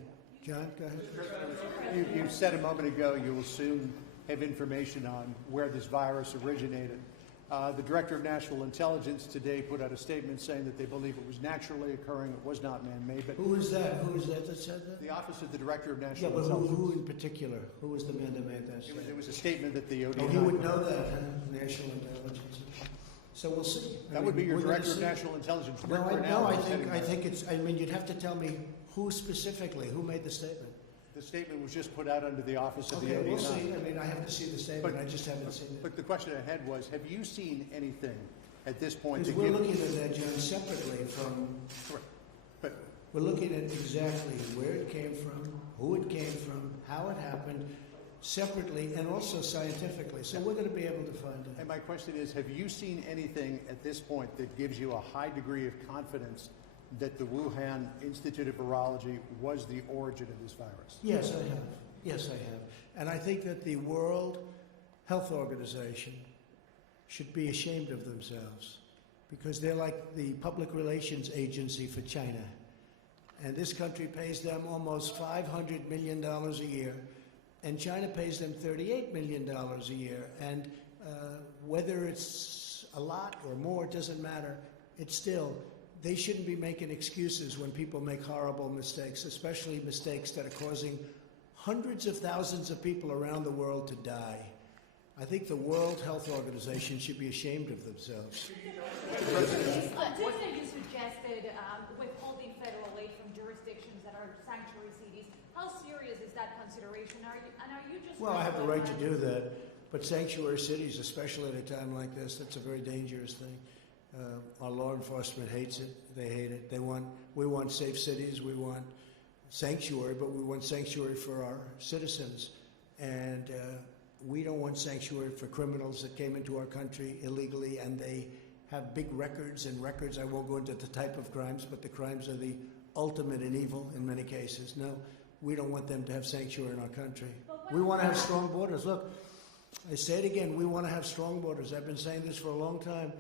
John, go ahead. You said a moment ago you will soon have information on where this virus originated. The Director of National Intelligence today put out a statement saying that they believe it was naturally occurring, it was not man-made. But who is that? Who is that said that? The Office of the Director of National Intelligence. Intelligence. Yeah, but who in particular? Who was the man that made that statement? It was a statement that the ODNI... Oh, he would know that, huh? National Intelligence. So we'll see. That would be your Director of National Intelligence. I think it's... I mean, you'd have to tell me who specifically, who made the statement. The statement was just put out under the Office of the ODNI. We'll see. I mean, I have to see the statement. I just haven't seen it. But the question I had was, have you seen anything at this point? Because we're looking at that, John, separately from... Correct. But we're looking at exactly where it came from, who it came from, how it happened, separately and also scientifically. So we're going to be able to find it. And my question is, have you seen anything at this point that gives you a high degree of confidence that the Wuhan Institute of Virology was the origin of this virus? Yes, I have. Yes, I have. And I think that the World Health Organization should be ashamed of themselves because they're like the public relations agency for China. And this country pays them almost $500 million a year, and China pays them $38 million a year. And whether it's a lot or more, it doesn't matter. It's still... They shouldn't be making excuses when people make horrible mistakes, especially mistakes that are causing hundreds of thousands of people around the world to die. I think the World Health Organization should be ashamed of themselves. Tuesday you suggested withholding federal aid from jurisdictions that are sanctuary cities. How serious is that consideration? Are you just... Well, I have the right to do that, but sanctuary cities, especially at a time like this, that's a very dangerous thing. Our law enforcement hates it. They hate it. We want safe cities. We want sanctuary, but we want sanctuary for our citizens. And we don't want sanctuary for criminals that came into our country illegally, and they have big records and records. I won't go into the type of crimes, but the crimes are the ultimate in evil in many cases. No, we don't want them to have sanctuary in our country. We want to have strong borders. Look, I say it again, we want to have strong borders. I've been saying this for a long time,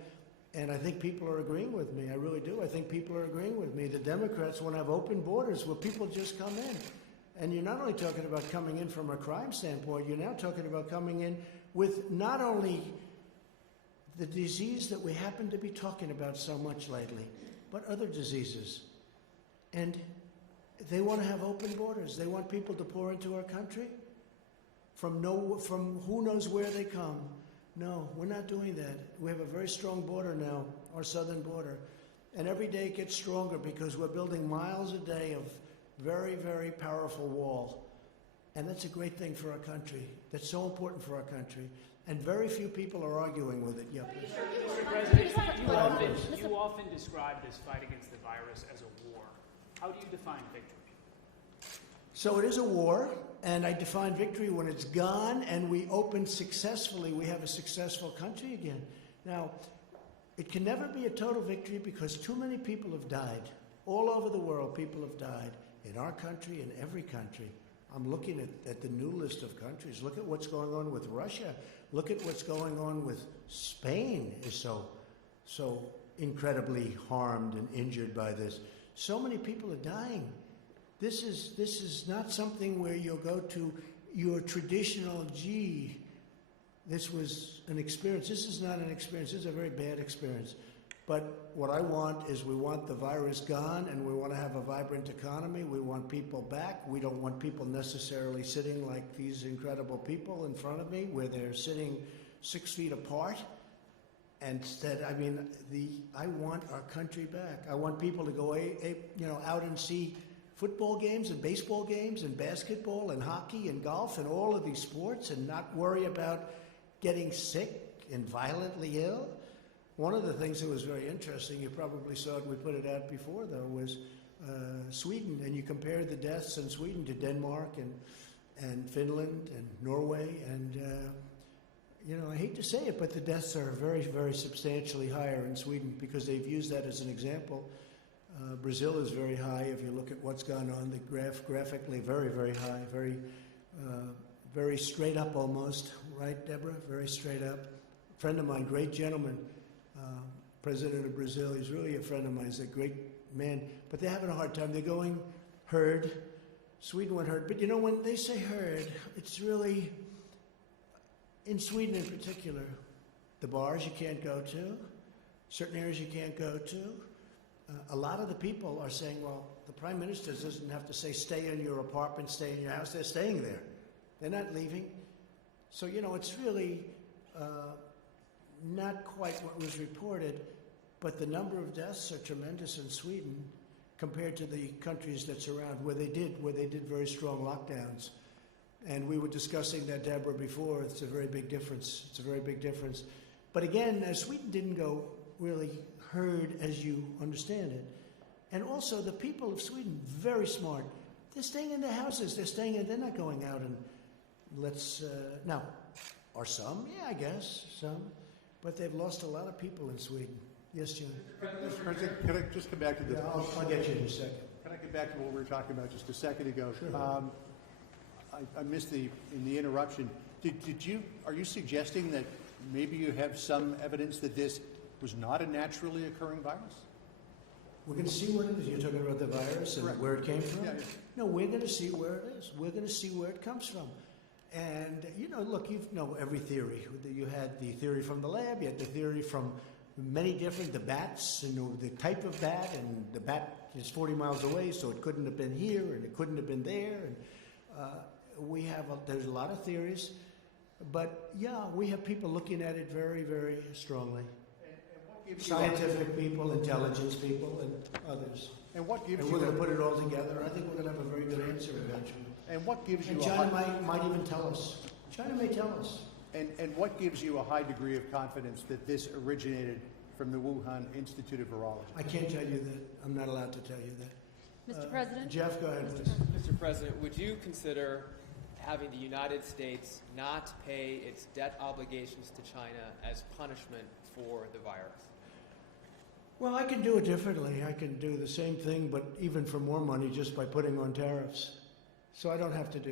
and I think people are agreeing with me. I really do. I think people are agreeing with me. The Democrats want to have open borders where people just come in. And you're not only talking about coming in from a crime standpoint, you're now talking about coming in with not only the disease that we happen to be talking about so much lately, but other diseases. And they want to have open borders. They want people to pour into our country from who knows where they come. No, we're not doing that. We have a very strong border now, our southern border. And every day it gets stronger because we're building miles a day of very, very powerful wall. And that's a great thing for our country. That's so important for our country. And very few people are arguing with it. Yeah. Mr. President, you often describe this fight against the virus as a war. How do you define victory? So it is a war, and I define victory when it's gone and we open successfully. We have a successful country again. Now, it can never be a total victory because too many people have died. All over the world, people have died. In our country, in every country. I'm looking at the new list of countries. Look at what's going on with Russia. Look at what's going on with Spain is so incredibly harmed and injured by this. So many people are dying. This is not something where you'll go to your traditional, gee, this was an experience. This is not an experience. This is a very bad experience. But what I want is we want the virus gone, and we want to have a vibrant economy. We want people back. We don't want people necessarily sitting like these incredible people in front of me, where they're sitting 6 feet apart. Instead, I want our country back. I want people to go, out and see football games and baseball games and basketball and hockey and golf and all of these sports, and not worry about getting sick and violently ill. One of the things that was very interesting, you probably saw it, we put it out before though, was Sweden. And you compare the deaths in Sweden to Denmark and Finland and Norway. And, I hate to say it, but the deaths are very, very substantially higher in Sweden because they've used that as an example. Brazil is very high if you look at what's gone on. The graphically very, very high, very straight up almost. Right, Deborah? Very straight up. A friend of mine, great gentleman, president of Brazil. He's really a friend of mine. He's a great man. But they're having a hard time. They're going herd. Sweden went herd. But when they say herd, it's really, in Sweden in particular, the bars you can't go to, certain areas you can't go to. A lot of the people are saying, well, the prime minister doesn't have to say stay in your apartment, stay in your house. They're staying there. They're not leaving. So, it's really not quite what was reported, but the number of deaths are tremendous in Sweden compared to the countries that surround where they did very strong lockdowns. And we were discussing that, Deborah, before. It's a very big difference. It's a very big difference. But again, Sweden didn't go really herd as you understand it. And also the people of Sweden, very smart. They're staying in their houses. They're not going out and now, are some? Yeah, I guess, some. But they've lost a lot of people in Sweden. Yes, John? Mr. President, can I just come back to the... Yeah, I'll get you in a second. Can I get back to what we were talking about just a second ago? Sure. I missed in the interruption. Are you suggesting that maybe you have some evidence that this was not a naturally occurring virus? We're going to see what it is. You're talking about the virus and where it came from? Yeah. No, we're going to see where it is. We're going to see where it comes from. And, look, you know every theory. You had the theory from the lab. You had the theory from many different, the bats, the type of bat. And the bat is 40 miles away, so it couldn't have been here, and it couldn't have been there. And there's a lot of theories. But yeah, we have people looking at it very, very strongly. And what gives you Scientific people, intelligence people, and others. and what gives And you we're going a- to put it all together. I think we're going to have a very good answer eventually. and what gives you And a China high, might even tell us. China may tell us. and what gives you a high degree of confidence that this originated from the Wuhan Institute of Virology? I can't tell you that. I'm not allowed to tell you that. Mr. President? Jeff, go ahead, please. Mr. President, would you consider having the United States not pay its debt obligations to China as punishment for the virus? Well, I can do it differently. I can do the same thing, but even for more money just by putting on tariffs. So I don't have to do